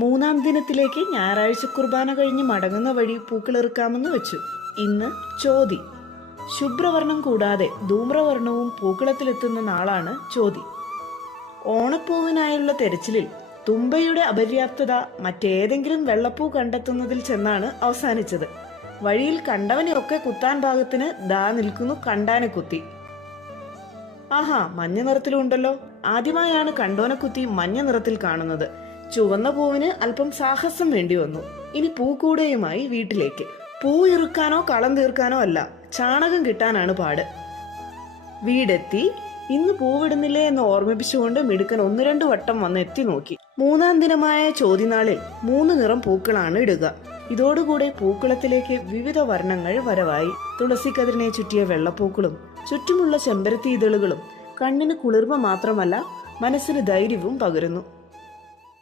മൂന്നാം ദിനത്തിലേക്ക് ഞായറാഴ്ച കുർബാന കഴിഞ്ഞ് മടങ്ങുന്ന വഴി പൂക്കളിറുക്കാമെന്ന് വെച്ചു. ഇന്ന് ചോതി. ശുഭ്രവർണം കൂടാതെ ധൂമ്രവർണവും പൂക്കളത്തിലെത്തുന്ന നാളാണ് ചോതി. ഓണപ്പൂവിനായുള്ള തെരച്ചിലിൽ തുമ്പയുടെ അപര്യാപ്തത മറ്റേതെങ്കിലും വെള്ളപ്പൂ കണ്ടെത്തുന്നതിൽ ചെന്നാണ് അവസാനിച്ചത്. വഴിയിൽ കണ്ടവനെയൊക്കെ കുത്താൻ പാകത്തിന് ദാ നിൽക്കുന്നു കണ്ടാനെ കുത്തി. ആഹാ, മഞ്ഞ നിറത്തിലുണ്ടല്ലോ. ആദ്യമായാണ് കണ്ടോനെ കുത്തി മഞ്ഞ നിറത്തിൽ കാണുന്നത്. ചുവന്ന പൂവിന് അല്പം സാഹസം വേണ്ടി വന്നു. ഇനി പൂക്കൂടയുമായി വീട്ടിലേക്ക്. പൂ ഇറുക്കാനോ കളം തീർക്കാനോ അല്ല, ചാണകം കിട്ടാനാണ് പാട്. വീടെത്തി. ഇന്ന് പൂവിടുന്നില്ലേ എന്ന് ഓർമ്മിപ്പിച്ചുകൊണ്ട് മിടുക്കൻ 1-2 വട്ടം വന്ന് എത്തി നോക്കി. മൂന്നാം ദിനമായ ചോതിനാളിൽ 3 നിറം പൂക്കളാണ് ഇടുക. ഇതോടുകൂടെ പൂക്കളത്തിലേക്ക് വിവിധ വർണ്ണങ്ങൾ വരവായി. തുളസിക്കതിരിനെ ചുറ്റിയ വെള്ളപ്പൂക്കളും ചുറ്റുമുള്ള ചെമ്പരത്തി ഇതളുകളും കണ്ണിന് കുളിർമ മാത്രമല്ല മനസ്സിന് ധൈര്യവും പകരുന്നു.